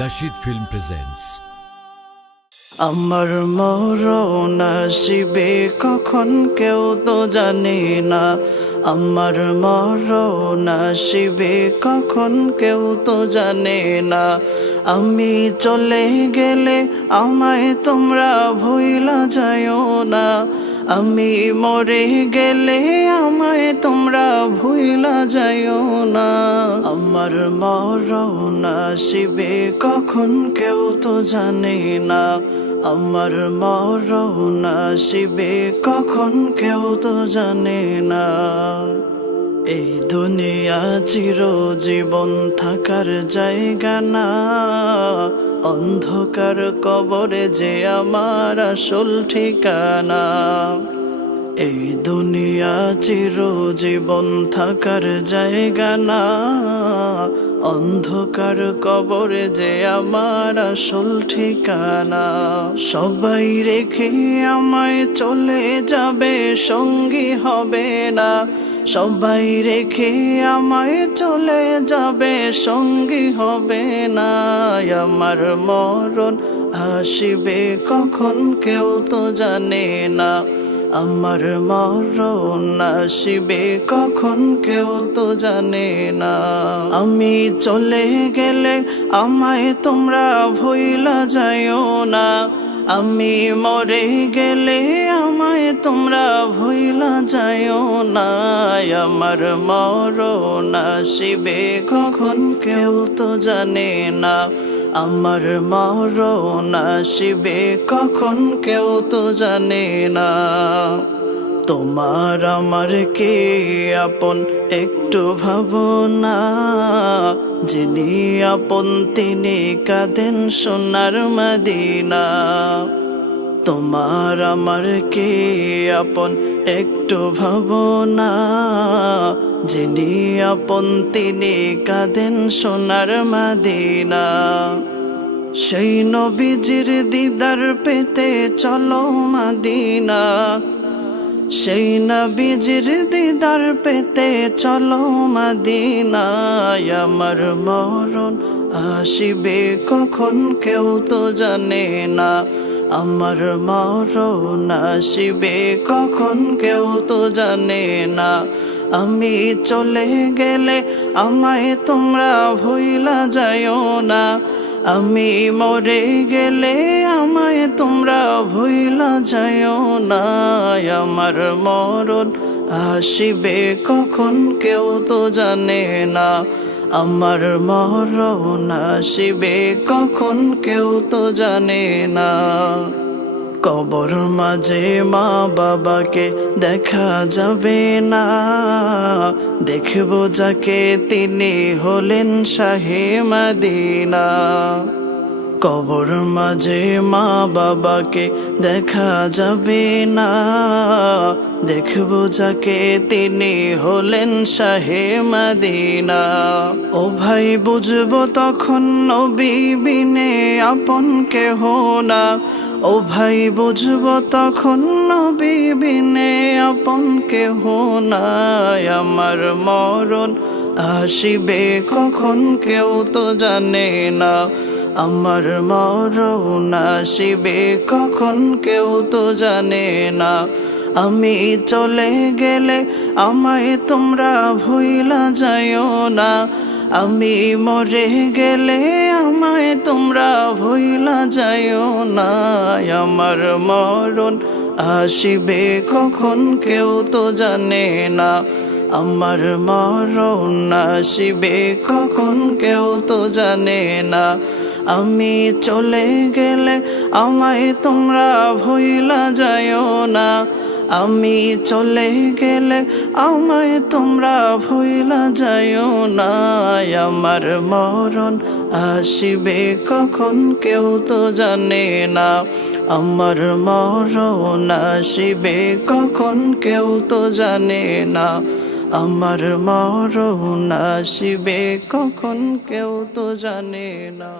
Nasheed Film presents আমার মরণ আসিবে কখন কেউ তো জানে না। আমার মরণ আসিবে কখন কেউ তো জানে না। আমি চলে গেলে আমায় তোমরা ভুইলা যাইও না। আমি মরে গেলে আমায় তোমরা ভুইলা যাইও না। আমার মরণ আসিবে কখন কেউ তো জানে না। আমার মরণ আসিবে কখন কেউ তো জানে না। এই দুনিয়া চিরজীবন থাকার জায়গা না। অন্ধকার কবরে যে আমার আসল ঠিকানা। এই দুনিয়া চিরজীবন থাকার জায়গা না। অন্ধকার কবরে যে আমার আসল ঠিকানা। সবাই রেখে আমায় চলে যাবে, সঙ্গী হবে না। সবাই রেখে আমায় চলে যাবে, সঙ্গী হবে না। আমার মরণ আসিবে কখন কেউ তো জানে না। আমার মরণ আসিবে কখন কেউ তো জানে না। আমি চলে গেলে আমায় তোমরা ভুইলা যাইও না। আমি মরে গেলে আমায় তোমরা ভুইলা যাইও না। আমার মরণ আসিবে কখন কেউ তো জানে না। আমার মরণ আসিবে কখন কেউ তো জানে না। তোমার আমার কে আপন একটু ভাবনা। যিনি আপন তিনি কাঁদেন সোনার মদিনা। তোমার আমার কে আপন একটু ভাবনা। যিনি আপন তিনি কাঁদেন সোনার মদিনা। সেই নবীজির দিদার পেতে চলো মদিনা। সেই নবীজির দিদার পেতে চলো মদিনা। আমার মরণ আসিবে কখন কেউ তো জানে না। আমার মরণ আসিবে কখন কেউ তো জানে না। আমি চলে গেলে আমায় তোমরা ভুইলা যাইও না। আমি মরে গেলে আমায় তোমরা ভুইলা যাইও না। আমার মরণ আসিবে কখন কেউ তো জানে না। আমার মরণ আসিবে কখন কেউ তো জানে না। কবর মাঝে মা বাবাকে দেখা যাবে না। দেখব যাকে তিনি হলেন শাহে মদিনা। কবর মাঝে মা বাবাকে দেখা যাবে না। দেখব যাকে তিনি হলেন শাহে মদিনা। ও ভাই বুঝবো তখন নবী বিনে আপন কেহ না। ও ভাই বুঝবো তখন নবী বিনে আপন কেহ না। আমার মরণ আসিবে কখন কেউ তো জানে না। আমার মরণ আসিবে কখন কেউ তো জানে না। আমি চলে গেলে আমায় তোমরা ভুইলা যাইও না। আমি মরে গেলে আমায় তোমরা ভুইলা যাইও না। আমার মরণ আসিবে কখন কেউ তো জানে না। আমার মরণ আসিবে কখন কেউ তো জানে না। আমি চলে গেলে আমায় তোমরা ভুইলা যাইও না। আমি চলে গেলে আমায় তোমরা ভুইলা যাইও না। আমার মরণ আসিবে কখন কেউ তো জানে না। আমার মরণ আসিবে কখন কেউ তো জানে না। আমার মরণ আসিবে কখন কেউ তো জানে না।